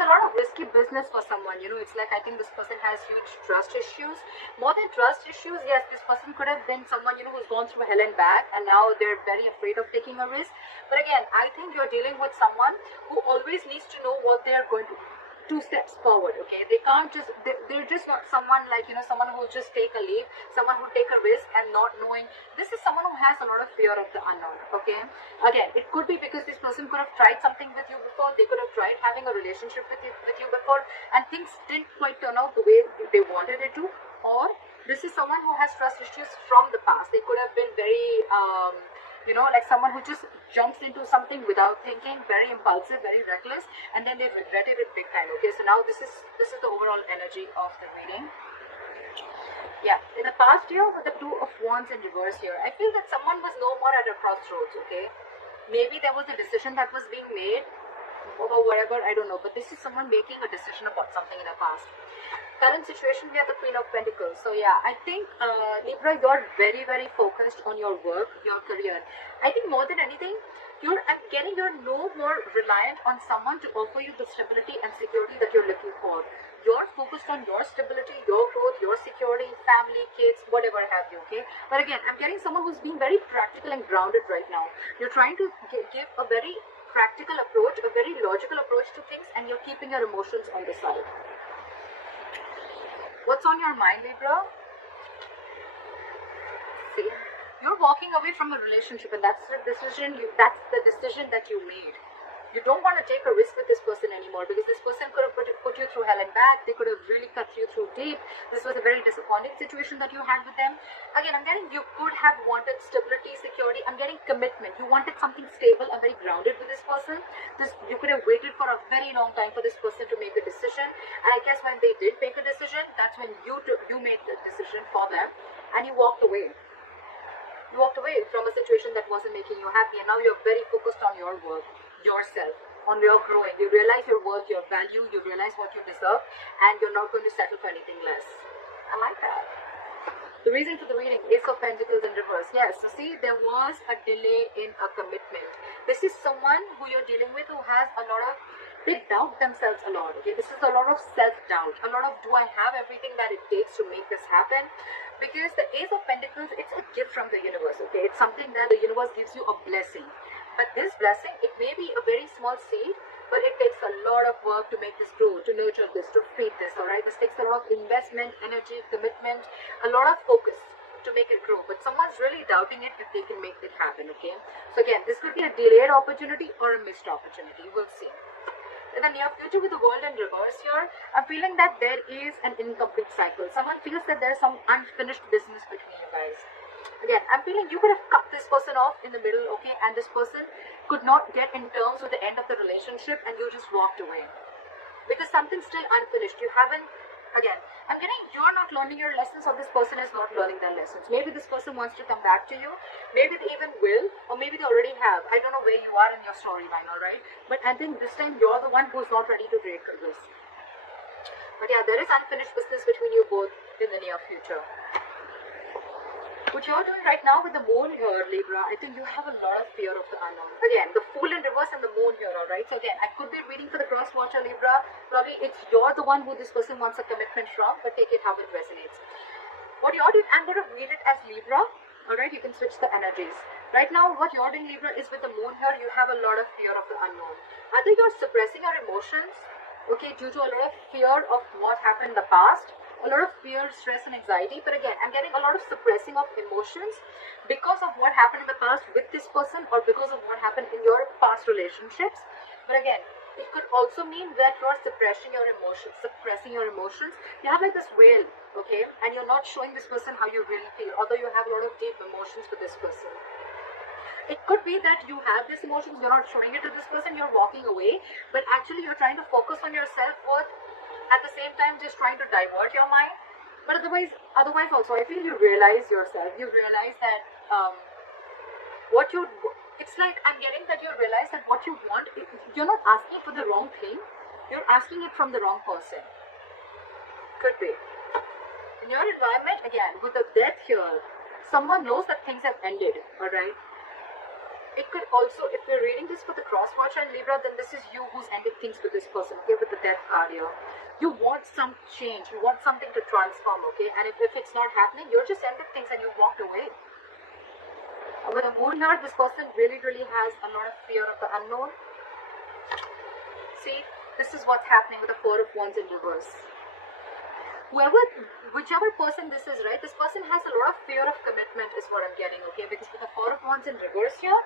a lot of risky business for someone, it's like I think this person has huge trust issues. More than trust issues, yes, this person could have been someone, who's gone through hell and back, and now they're very afraid of taking a risk. But again, I think you're dealing with someone who always needs to know what they're going to 2 steps forward. Okay, they can't just they're just not someone like someone who just take a leap, someone who take a risk and not knowing. This is someone who has a lot of fear of the unknown. Okay, again, it could be because this person could have tried something with you before, they could have tried having a relationship with you before, and things didn't quite turn out the way they wanted it to. Or this is someone who has trust issues from the past. They could have been very like someone who just jumps into something without thinking, very impulsive, very reckless, and then they regretted it big time. Okay, so now this is the overall energy of the reading. Yeah, in the past year with the Two of Wands in reverse here, I feel that someone was no more at a crossroads. Okay, maybe there was a decision that was being made or whatever, I don't know, but this is someone making a decision about something in the past. Current situation, we have the Queen of Pentacles. So yeah, I think Libra, you're very, very focused on your work, your career. I think more than anything, you're no more reliant on someone to offer you the stability and security that you're looking for. You're focused on your stability, your growth, your security, family, kids, whatever have you. Okay, but again, I'm getting someone who's being very practical and grounded right now. You're trying to give a very practical approach, a very logical approach to things, and you're keeping your emotions on the side. What's on your mind, Libra? See, you're walking away from a relationship, and that's the decision. That's the decision that you made. You don't want to take a risk with this person anymore, because this person could have put you through hell and back. They could have really cut you through deep. This was a very disappointing situation that you had with them. Again, I'm getting you could have wanted stability, security. I'm getting commitment. You wanted something stable and very grounded with this person. You could have waited for a very long time for this person to make a decision. And I guess when they did make a decision, that's when you made the decision for them, and you walked away. You walked away from a situation that wasn't making you happy, and now you're very focused on your work, yourself, on your growing. You realize your worth, your value, you realize what you deserve, and you're not going to settle for anything less. I like that. The reason for the reading, Ace of Pentacles in reverse. Yes, so see, there was a delay in a commitment. This is someone who you're dealing with who has a lot of, they doubt themselves a lot. Okay, this is a lot of self-doubt, a lot of, do I have everything that it takes to make this happen? Because the Ace of Pentacles, it's a gift from the universe. Okay, it's something that the universe gives you, a blessing. But this blessing, it may be a very small seed, but it takes a lot of work to make this grow, to nurture this, to feed this. All right, this takes a lot of investment, energy, commitment, a lot of focus to make it grow. But someone's really doubting it if they can make it happen. Okay, so again, this could be a delayed opportunity or a missed opportunity. We'll see. In the near future, with the world in reverse here, I'm feeling that there is an incomplete cycle. Someone feels that there's some unfinished business between you guys. Again, I'm feeling you could have cut this person off in the middle, okay, and this person could not get in terms with the end of the relationship, and you just walked away. Because something's still unfinished. You haven't, again, I'm getting you're not learning your lessons, or this person is not learning their lessons. Maybe this person wants to come back to you. Maybe they even will, or maybe they already have. I don't know where you are in your storyline, alright? But I think this time you're the one who's not ready to take a risk. But yeah, there is unfinished business between you both in the near future. What you're doing right now with the moon here, Libra, I think you have a lot of fear of the unknown. Again, the Fool in reverse and the moon here, alright? So again, I could be reading for the cross watcher, Libra. Probably you're the one who this person wants a commitment from, but take it how it resonates. What you're doing, I'm going to read it as Libra, alright? You can switch the energies. Right now, what you're doing, Libra, is with the moon here, you have a lot of fear of the unknown. Either you're suppressing your emotions, okay, due to a lot of fear of what happened in the past, a lot of fear, stress, and anxiety. But again, I'm getting a lot of suppressing of emotions because of what happened in the past with this person, or because of what happened in your past relationships. But again, it could also mean that you're suppressing your emotions. You have like this veil, okay, and you're not showing this person how you really feel, although you have a lot of deep emotions for this person. It could be that you have these emotions, you're not showing it to this person, you're walking away, but actually you're trying to focus on your self-worth, at the same time just trying to divert your mind. But otherwise also, I feel you realize yourself, you realize that it's like I'm getting that you realize that what you want, you're not asking for the wrong thing, you're asking it from the wrong person. Could be. In your environment, again, with the death here, someone knows that things have ended, alright? it could also, if we're reading this for the cross watcher and Libra, then this is you who's ended things with this person, okay, with the death card here. You want some change, you want something to transform, okay, and if it's not happening, you're just ended things and you walked away. With the moon here, this person really has a lot of fear of the unknown. See, this is what's happening with the Four of Wands in reverse. Whichever person this is, right, this person has a lot of fear of commitment is what I'm getting, okay, because with the Four of Wands in reverse here,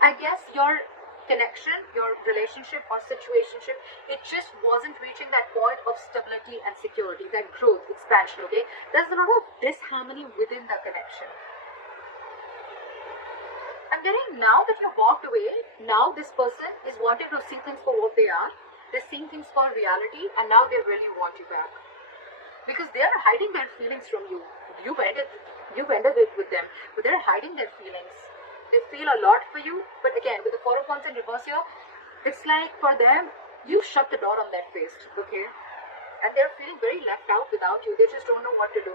I guess your connection, your relationship or situationship, it just wasn't reaching that point of stability and security, that growth, expansion, okay. There's a lot of disharmony within the connection. I'm getting, now that you walked away, now this person is wanting to see things for what they are. They're seeing things for reality, and now they really want you back. Because they are hiding their feelings from you. You've ended it with them, but they're hiding their feelings. They feel a lot for you, but again, with the Four of Wands in reverse here, it's like for them, you shut the door on their face, okay? And they're feeling very left out without you. They just don't know what to do.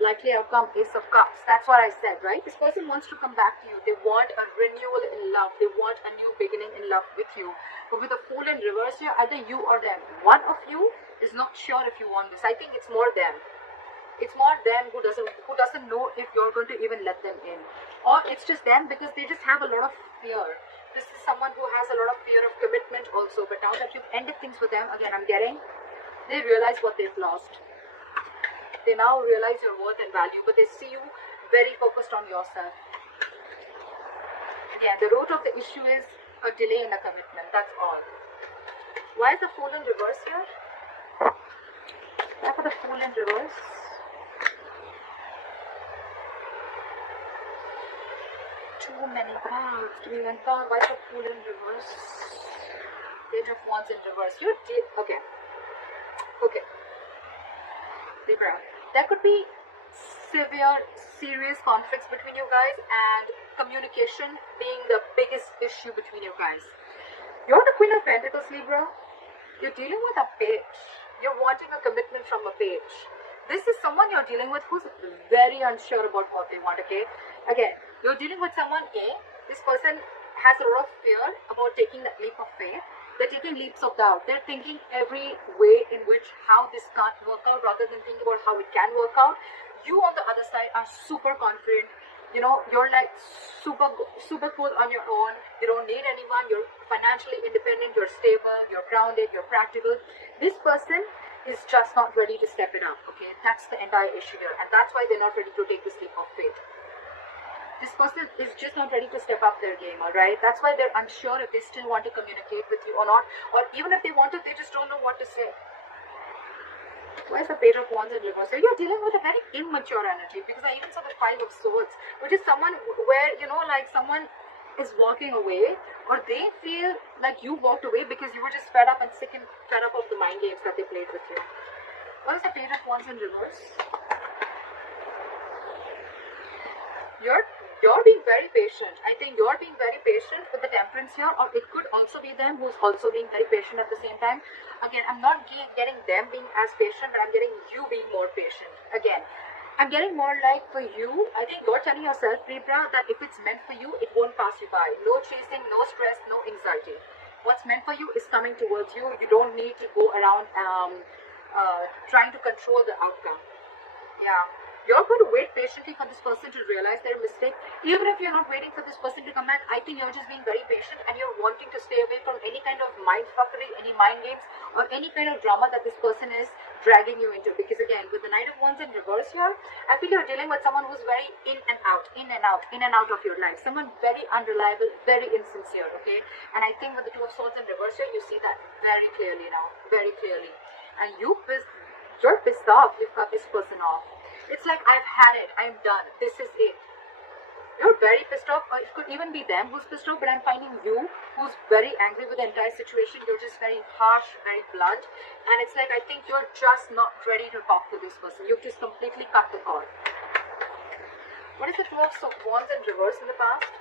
Likely outcome, Ace of Cups. That's what I said, right? This person wants to come back to you. They want a renewal in love. They want a new beginning in love with you. But with the Fool in reverse here, either you or them. One of you is not sure if you want this. I think it's more them. It's more them who doesn't know if you're going to even let them in. Or it's just them because they just have a lot of fear. This is someone who has a lot of fear of commitment also. But now that you've ended things with them, again, I'm getting, they realize what they've lost. They now realize your worth and value, but they see you very focused on yourself. Again, the root of the issue is a delay in a commitment. That's all. Why is the Fool in reverse here? Why for the Fool in reverse? Too many cards. Why is the Fool in reverse? Page of Wands in reverse. Okay. Okay. Libra. There could be serious conflicts between you guys, and communication being the biggest issue between you guys. You're the Queen of Pentacles, Libra. You're dealing with a page. You're wanting a commitment from a page. This is someone you're dealing with who's very unsure about what they want, okay? Again, you're dealing with someone, this person has a lot of fear about taking that leap of faith. They're taking leaps of doubt. They're thinking every way in which how this can't work out rather than thinking about how it can work out. You on the other side are super confident. You know, you're like super cool on your own. You don't need anyone. You're financially independent. You're stable. You're grounded. You're practical. This person is just not ready to step it up. Okay, that's the entire issue here, and that's why they're not ready to take this leap of faith. This person is just not ready to step up their game, alright? That's why they're unsure if they still want to communicate with you or not. Or even if they want to, they just don't know what to say. Why is the Page of Wands in reverse? So you're dealing with a very immature energy, because I even saw the Five of Swords, which is someone where, you know, like someone is walking away, or they feel like you walked away because you were just fed up and sick and fed up of the mind games that they played with you. What is the Page of Wands in reverse? You're being very patient. I think you're being very patient with the Temperance here, or it could also be them who's also being very patient at the same time. Again, I'm not getting them being as patient, but I'm getting you being more patient. Again, I'm getting more like for you, I think you're telling yourself, Libra, that if it's meant for you, it won't pass you by. No chasing, no stress, no anxiety. What's meant for you is coming towards you. You don't need to go around trying to control the outcome. Yeah. You're going to wait patiently for this person to realize their mistake. Even if you're not waiting for this person to come back, I think you're just being very patient and you're wanting to stay away from any kind of mind fuckery, any mind games, or any kind of drama that this person is dragging you into. Because again, with the Knight of Wands in reverse here, I feel you're dealing with someone who's very in and out of your life. Someone very unreliable, very insincere, okay? And I think with the Two of Swords in reverse here, you see that very clearly now, very clearly. And you're pissed off. You've cut this person off. It's like, I've had it, I'm done, this is it. You're very pissed off, or it could even be them who's pissed off, but I'm finding you who's very angry with the entire situation. You're just very harsh, very blunt, and it's like, I think you're just not ready to talk to this person. You've just completely cut the cord. What is the Two of Wands in reverse in the past?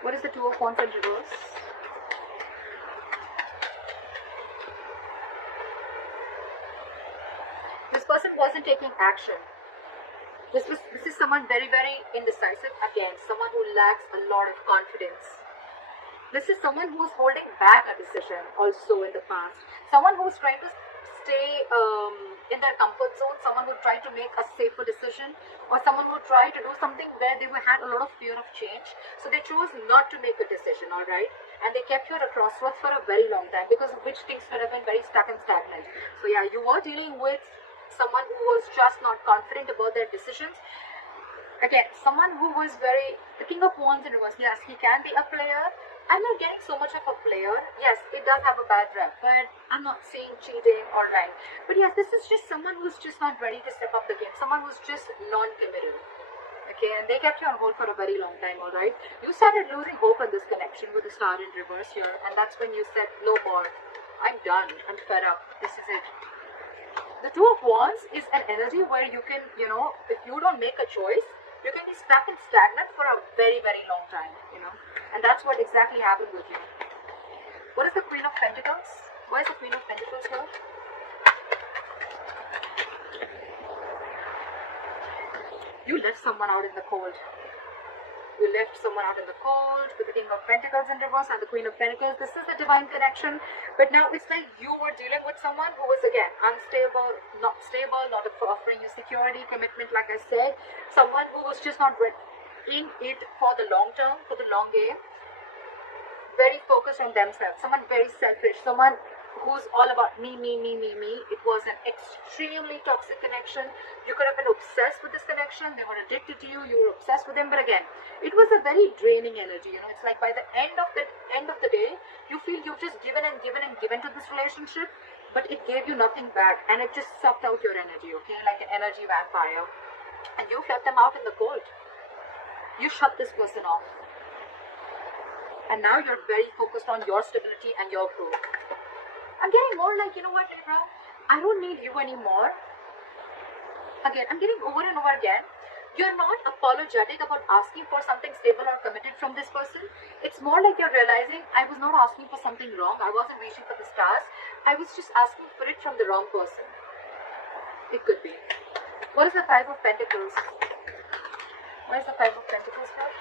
What is the Two of Wands in reverse? This person wasn't taking action. This is someone very, very indecisive. Again, someone who lacks a lot of confidence. This is someone who's holding back a decision also in the past. Someone who's trying to stay in their comfort zone. Someone who tried to make a safer decision, or someone who tried to do something where they had a lot of fear of change. So they chose not to make a decision, alright? And they kept you at a crossroads for a very long time, because of which things would have been very stuck and stagnant. So yeah, you were dealing with someone who was just not confident about their decisions. Again, someone who was the King of Wands in reverse. Yes, he can be a player. I'm not getting so much of a player. Yes, it does have a bad rep, but I'm not saying cheating or lying. But yes, this is just someone who's just not ready to step up the game. Someone who's just non-committed. Okay, and they kept you on hold for a very long time, alright? You started losing hope in this connection with the star in reverse here, and that's when you said, no more. I'm done. I'm fed up. This is it. The Two of Wands is an energy where you can, if you don't make a choice, you can be stuck and stagnant for a very, very long time, And that's what exactly happened with you. What is the Queen of Pentacles? Why is the Queen of Pentacles here? You left someone out in the cold. You left someone out in the cold with the King of Pentacles in reverse and the Queen of Pentacles. This is the divine connection. But now it's like you were dealing with someone who was, again, unstable, not stable, not offering you security, commitment, like I said. Someone who was just not in it for the long term, for the long game. Very focused on themselves. Someone very selfish. Someone who's all about me. It was an extremely toxic connection. You could have been obsessed with this connection. They were addicted to you. You were obsessed with them. But again, it was a very draining energy. It's like by the end of the day, you feel you've just given and given and given to this relationship, but it gave you nothing back, and it just sucked out your energy. Okay, like an energy vampire, and you left them out in the cold. You shut this person off, and now you're very focused on your stability and your growth. I'm getting more like, you know what, Libra? I don't need you anymore. Again, I'm getting over and over again. You're not apologetic about asking for something stable or committed from this person. It's more like you're realizing, I was not asking for something wrong. I wasn't reaching for the stars. I was just asking for it from the wrong person. It could be. What is the Five of Pentacles? What is the Five of Pentacles here?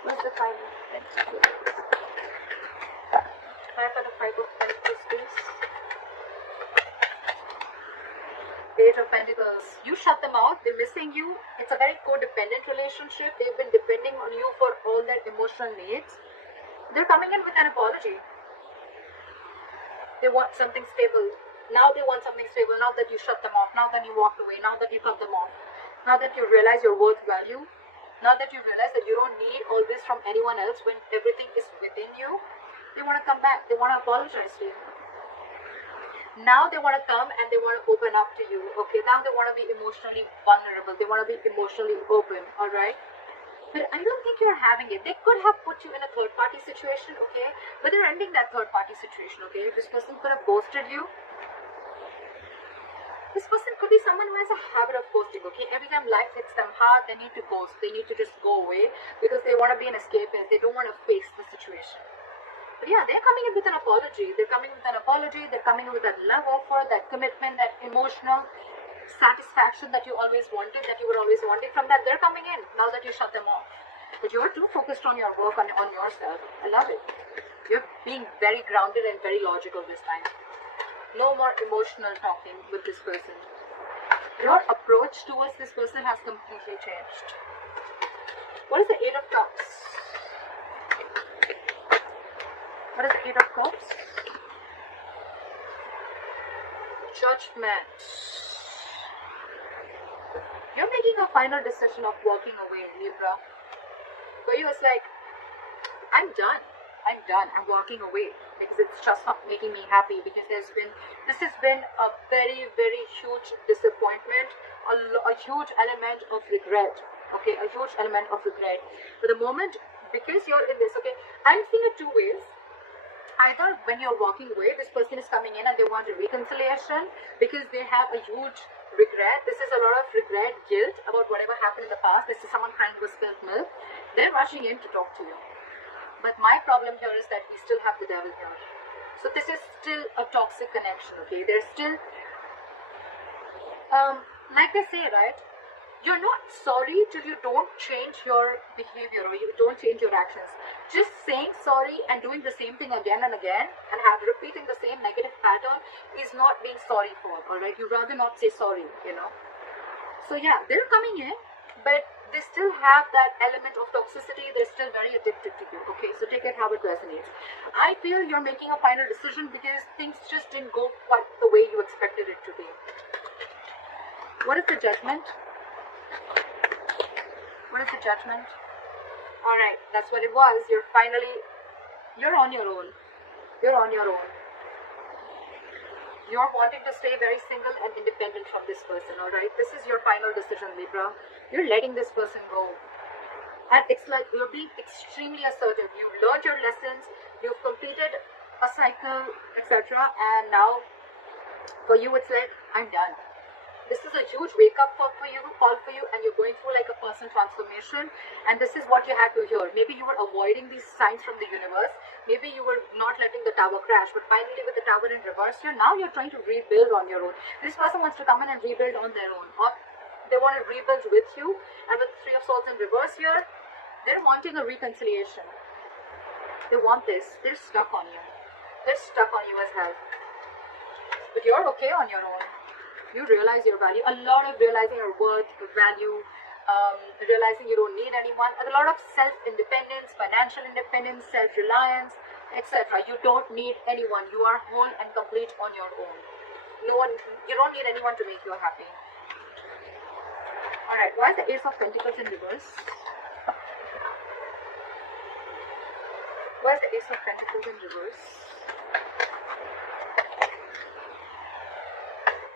What is the Five of Pentacles? For the Five of Pentacles, please. Page of Pentacles. You shut them out. They're missing you. It's a very codependent relationship. They've been depending on you for all their emotional needs. They're coming in with an apology. They want something stable. Now they want something stable. Now that you shut them off. Now that you walked away. Now that you cut them off. Now that you realize your worth value. Now that you realize that you don't need all this from anyone else when everything is within you. They want to come back. They want to apologize to you. Now they want to come and they want to open up to you. Okay, now they want to be emotionally vulnerable. They want to be emotionally open. Alright? But I don't think you're having it. They could have put you in a third party situation. Okay? But they're ending that third party situation. Okay? This person could have ghosted you. This person could be someone who has a habit of ghosting. Okay? Every time life hits them hard, they need to ghost. They need to just go away because they want to be an escapist. They don't want to face the situation. But yeah, they're coming in with an apology. They're coming with an apology. They're coming in with that love offer, that commitment, that emotional satisfaction that you always wanted, that you were always wanting. From that, they're coming in now that you shut them off. But you're too focused on your work, on yourself. I love it. You're being very grounded and very logical this time. No more emotional talking with this person. Your approach towards this person has completely changed. What is the Eight of Cups? What is the Eight of Cups? Judgment. You're making a final decision of walking away, Libra. For you, it's like, I'm done. I'm walking away because it's just not making me happy. Because this has been a very, very huge disappointment, a huge element of regret. Okay, a huge element of regret. For the moment, because you're in this, okay, I'm seeing it two ways. Either when you're walking away, this person is coming in and they want a reconciliation because they have a huge regret. This is a lot of regret, guilt about whatever happened in the past. This is someone crying with spilled milk. They're rushing in to talk to you. But my problem here is that we still have the devil here. So this is still a toxic connection, okay? There's still Like they say, right? You're not sorry till you don't change your behavior or you don't change your actions. Just saying sorry and doing the same thing again and again and repeating the same negative pattern is not being sorry for, alright? You rather not say sorry, you know. So yeah, they're coming in, but they still have that element of toxicity. They're still very addicted to you, okay? So take it how it resonates. I feel you're making a final decision because things just didn't go quite the way you expected it to be. What is the judgment? What is the judgment? Alright, that's what it was. You're on your own. You're on your own. You're wanting to stay very single and independent from this person, alright? This is your final decision, Libra. You're letting this person go. And it's like you're being extremely assertive. You've learned your lessons, you've completed a cycle, etc. And now, for you, it's like, I'm done. This is a huge wake-up call for you, and you're going through like a personal transformation, and this is what you had to hear. Maybe you were avoiding these signs from the universe. Maybe you were not letting the tower crash, but finally with the tower in reverse here, now you're trying to rebuild on your own. This person wants to come in and rebuild on their own, or they want to rebuild with you, and with Three of Swords in reverse here, they're wanting a reconciliation. They want this. They're stuck on you. They're stuck on you as hell. But you're okay on your own. You realize your value, a lot of realizing your worth, value, realizing you don't need anyone, a lot of self-independence, financial independence, self-reliance, etc. You don't need anyone. You are whole and complete on your own. You don't need anyone to make you happy. Alright, why is the Ace of Pentacles in reverse? Why is the Ace of Pentacles in reverse?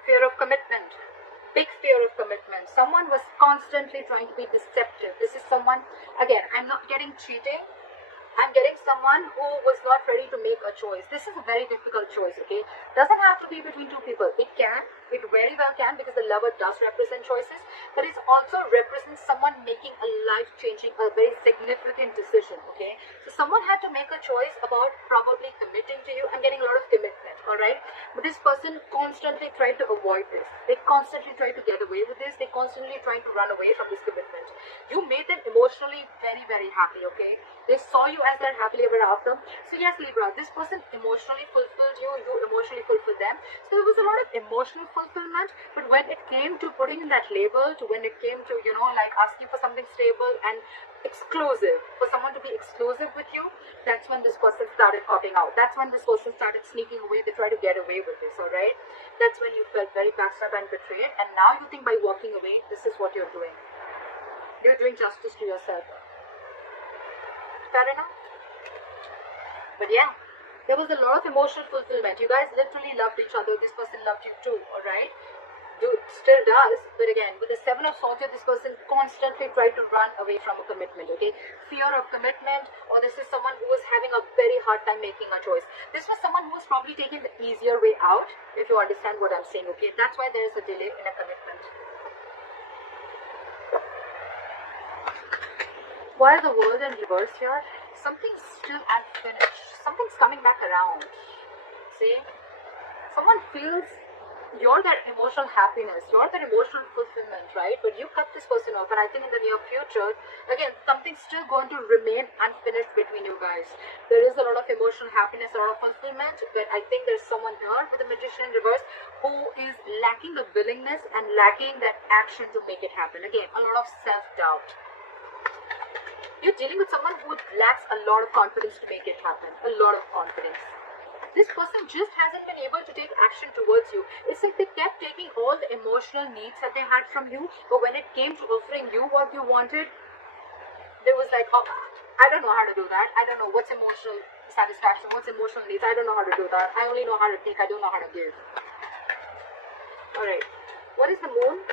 Fear of commitment. Big fear of commitment. Someone was constantly trying to be deceptive. This is someone, again, I'm not getting cheating. I'm getting someone who was not ready to make a choice. This is a very difficult choice, okay? Doesn't have to be between two people. It very well can, because the lover does represent choices, but it also represents someone making a life-changing, a very significant decision, okay? So someone had to make a choice about probably committing to you and getting a lot of commitment, alright? But this person constantly tried to avoid this. They constantly tried to get away with this. They constantly tried to run away from this commitment. You made them emotionally very, very happy, okay? They saw you as their happily ever after. So yes, Libra, this person emotionally fulfilled you. You emotionally fulfilled them. So there was a lot of emotional fulfillment. But when it came to putting in that label, to when it came to, you know, like asking for something stable and exclusive, for someone to be exclusive with you, that's when this person started copping out. That's when this person started sneaking away. They tried to get away with this, alright? That's when you felt very backstabbed and betrayed. And now you think by walking away, this is what you're doing. You're doing justice to yourself. Fair enough? But yeah, there was a lot of emotional fulfillment. You guys literally loved each other. This person loved you too, alright? Still does, but again, with the Seven of Swords, this person constantly tried to run away from a commitment, okay? Fear of commitment, or this is someone who was having a very hard time making a choice. This was someone who was probably taking the easier way out, if you understand what I'm saying, okay? That's why there is a delay in a commitment. Why the World in reverse here? Something's still unfinished. Something's coming back around. See? Someone feels you're their emotional happiness, you're their emotional fulfillment, right? But you cut this person off, and I think in the near future, again, something's still going to remain unfinished between you guys. There is a lot of emotional happiness, a lot of fulfillment, but I think there's someone here with the Magician in reverse who is lacking the willingness and lacking that action to make it happen. Again, a lot of self-doubt. You're dealing with someone who lacks a lot of confidence to make it happen. A lot of confidence. This person just hasn't been able to take action towards you. It's like they kept taking all the emotional needs that they had from you, but when it came to offering you what you wanted, there was like, oh, I don't know how to do that. I don't know what's emotional satisfaction, what's emotional needs. I don't know how to do that. I only know how to take, I don't know how to give. Alright, what is the Moon?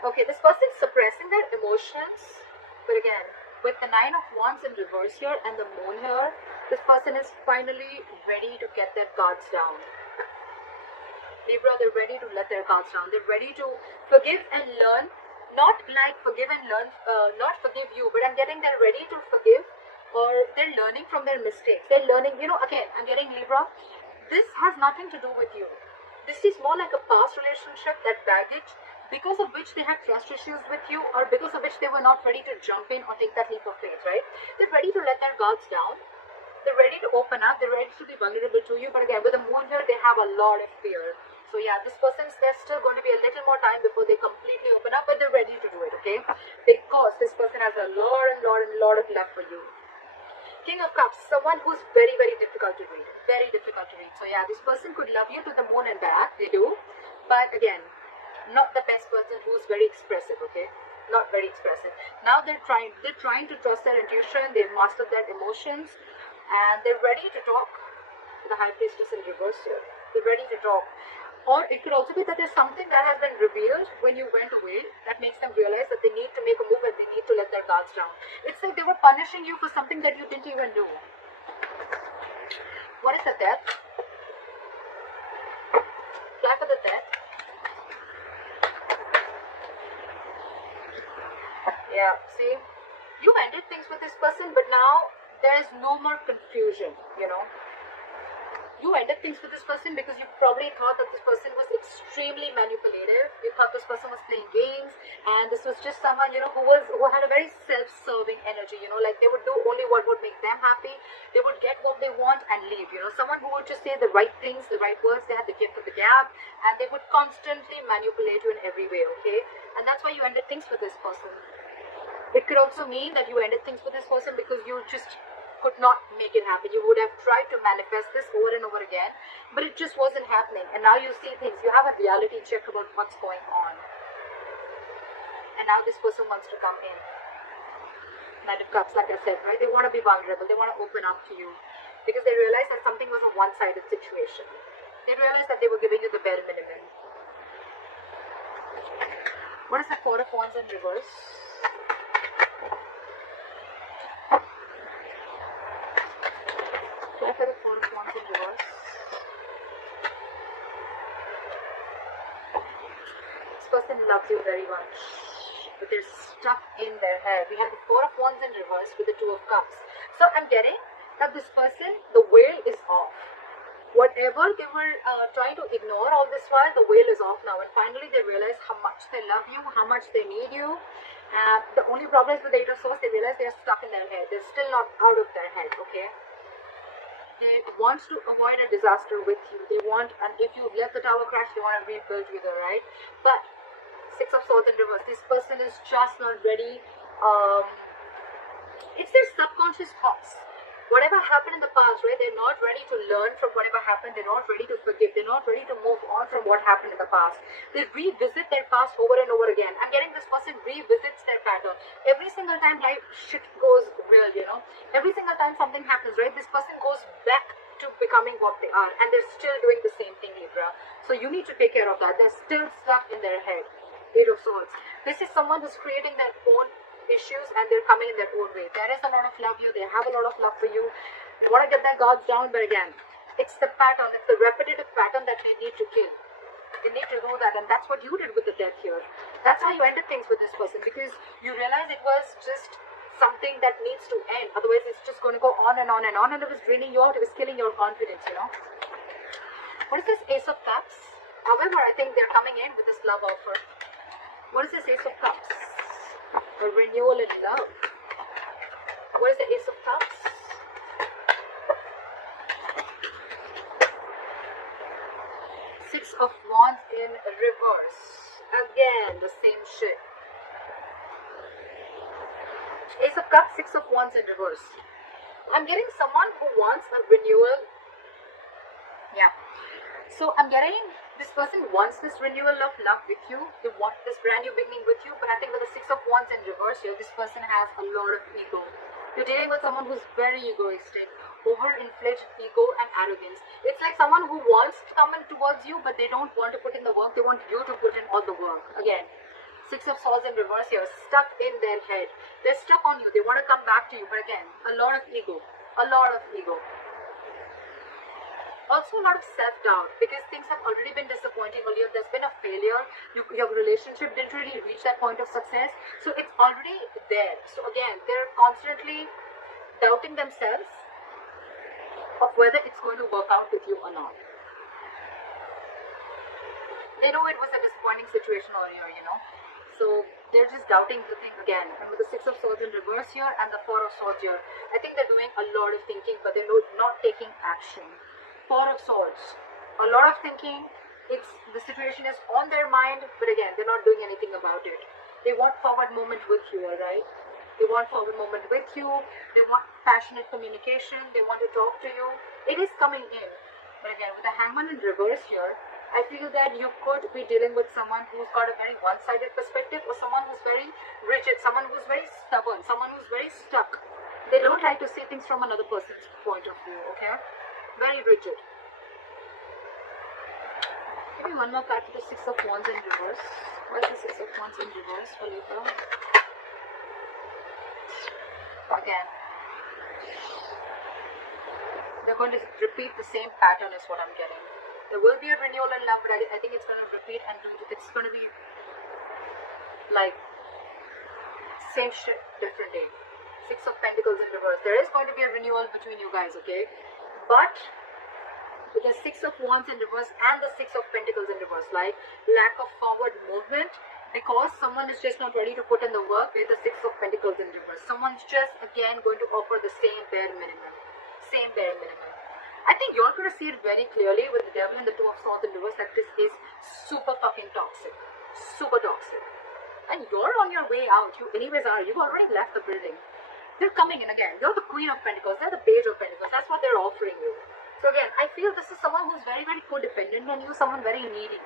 Okay, this person's suppressing their emotions, but again, with the Nine of Wands in reverse here and the Moon here, this person is finally ready to get their guards down. Libra, they're ready to let their guards down. They're ready to forgive and learn. Not like forgive and learn, not forgive you, but I'm getting they're ready to forgive, or they're learning from their mistakes. They're learning, you know, again, I'm getting Libra. this has nothing to do with you. This is more like a past relationship, that baggage, because of which they had trust issues with you, or because of which they were not ready to jump in or take that leap of faith, right? They're ready to let their guards down. They're ready to open up. They're ready to be vulnerable to you. But again, with the moon here, they have a lot of fear. So yeah, this person's, there's still going to be a little more time before they completely open up, but they're ready to do it, okay? Because this person has a lot of love for you. King of Cups, someone who's very, very difficult to read. Very difficult to read. So yeah, this person could love you to the moon and back. They do. But again, not the best person who's very expressive, okay? Not very expressive. Now they're trying to trust their intuition. They've mastered their emotions. And they're ready to talk. The High Priestess in reverse here. They're ready to talk. Or it could also be that there's something that has been revealed when you went away that makes them realize that they need to make a move and they need to let their guards down. It's like they were punishing you for something that you didn't even do. What is the Death? Fly for the Death. Yeah, see? You ended things with this person, but now there is no more confusion, you know. You ended things with this person because you probably thought that this person was extremely manipulative. You thought this person was playing games, and this was just someone, you know, who had a very self-serving energy, you know, like they would do only what would make them happy. They would get what they want and leave, you know. Someone who would just say the right things, the right words. They had the gift of the gab, and they would constantly manipulate you in every way, okay? And that's why you ended things with this person. It could also mean that you ended things with this person because you just could not make it happen. You would have tried to manifest this over and over again, but it just wasn't happening. And now you see things. You have a reality check about what's going on. And now this person wants to come in. Knight of Cups, like I said, right? They want to be vulnerable. They want to open up to you because they realize that something was a one-sided situation. They realized that they were giving you the bare minimum. What is the Four of Wands in reverse? Go for the Four of Wands in reverse. This person loves you very much, but they're stuck in their head. We have the Four of Wands in reverse with the Two of Cups. So I'm getting that this person, the whale is off. Whatever they were trying to ignore all this while, the whale is off now. And finally they realize how much they love you, how much they need you. The only problem is with the Eight of Swords, they realize they're stuck in their head. They're still not out of their head, okay? They want to avoid a disaster with you. They want, and if you've let the tower crash, they want to rebuild with you, right? But Six of Swords in reverse, this person is just not ready. It's their subconscious thoughts. Whatever happened in the past, right? They're not ready to learn from whatever happened. They're not ready to forgive. They're not ready to move on from what happened in the past. They revisit their past over and over again. I'm getting this person revisits their pattern. Every single time life shit goes real, you know. Every single time something happens, right? This person goes back to becoming what they are. And they're still doing the same thing, Libra. So you need to take care of that. They're still stuck in their head. Eight of Swords. This is someone who's creating their own issues and they're coming in their own way. There is a lot of love here. They have a lot of love for you. They want to get their guards down, but again, it's the pattern. It's the repetitive pattern that they need to kill. They need to do that, and that's what you did with the Death here. That's how you ended things with this person, because you realized it was just something that needs to end. Otherwise, it's just going to go on and on and on, and it was draining you out. It was killing your confidence, you know. What is this Ace of Cups? However, I think they're coming in with this love offer. What is this Ace of Cups? A renewal in love. What is the Ace of Cups? Six of Wands in reverse. Again, the same shit. Ace of Cups, Six of Wands in reverse. I'm getting someone who wants a renewal. Yeah. So I'm getting this person wants this renewal of love with you. They want this brand new beginning with you. But I think with the Six of Wands in reverse here, this person has a lot of ego. You're dealing with someone who's very egoistic, overinflated ego and arrogance. It's like someone who wants to come in towards you, but they don't want to put in the work. They want you to put in all the work. Again, Six of Swords in reverse here, stuck in their head. They're stuck on you. They want to come back to you. But again, a lot of ego. A lot of ego. Also a lot of self-doubt, because things have already been disappointing earlier. There's been a failure. Your relationship didn't really reach that point of success. So it's already there. So again, they're constantly doubting themselves. of whether it's going to work out with you or not. They know it was a disappointing situation earlier, so they're just doubting the thing again. And with the Six of Swords in reverse here and the Four of Swords here, I think they're doing a lot of thinking, but they're not taking action. Four of Swords, a lot of thinking. The situation is on their mind, but again, they're not doing anything about it. They want forward movement with you, alright? They want forward movement with you. They want passionate communication. They want to talk to you. It is coming in. But again, with the Hangman in reverse here, I feel that you could be dealing with someone who's got a very one-sided perspective, or someone who's very rigid, someone who's very stubborn, someone who's very stuck. They don't like to see things from another person's point of view, okay? Very rigid. Give me one more card to the Six of Wands in reverse. What's the Six of Wands in reverse for Libra? Again, they're going to repeat the same pattern is what I'm getting. There will be a renewal in love, but I think it's going to repeat, and it's going to be like same shit, different day. Six of Pentacles in reverse. There is going to be a renewal between you guys, okay? But with the Six of Wands in reverse and the Six of Pentacles in reverse, like lack of forward movement, because someone is just not ready to put in the work with the Six of Pentacles in reverse. Someone's just, again, going to offer the same bare minimum. Same bare minimum. I think you're going to see it very clearly with the Devil and the Two of Swords in reverse that this is super fucking toxic. Super toxic. And you're on your way out. You anyways are. You've already left the building. They're coming in again. You're the Queen of Pentacles. They're the Page of Pentacles. That's what they're offering you. So again, I feel this is someone who's very, very codependent on you. Someone very needy,